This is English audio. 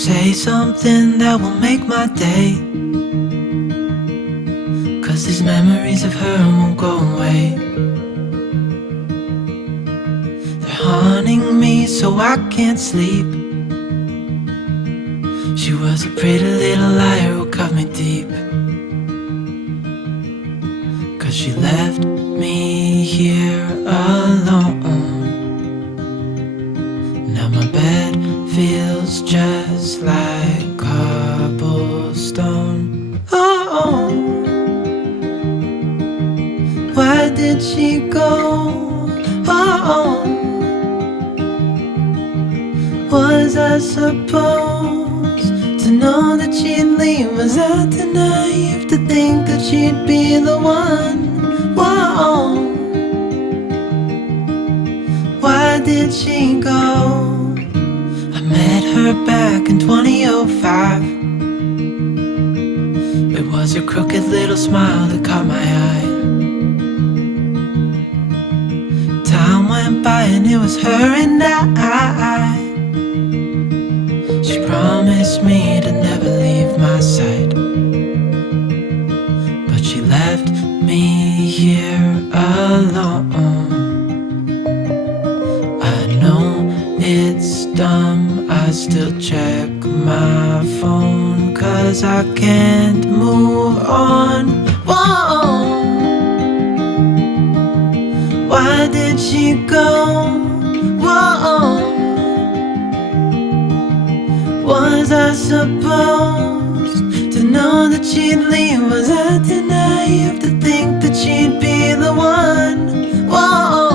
Say something that will make my day, 'cause these memories of her won't go away. They're haunting me so I can't sleep. She was a pretty little liar who cut me deep, 'cause she left me here alone. Now my bed feels just like cobblestone. Oh, why did she go? Oh, was I supposed to know that she'd leave? Was I too naive to think that she'd be the one? Whoa, why did she go? I met her back in 2005. It was her crooked little smile that caught my eye. Time went by and it was her and I. She promised me to never leave my side, but she left me here alone. I know it's dumb, I still check my phone, 'cause I can't move on. Whoa, why did she go? Whoa, was I supposed to know that she'd leave? Was I too naive to think that she'd be the one? Whoa,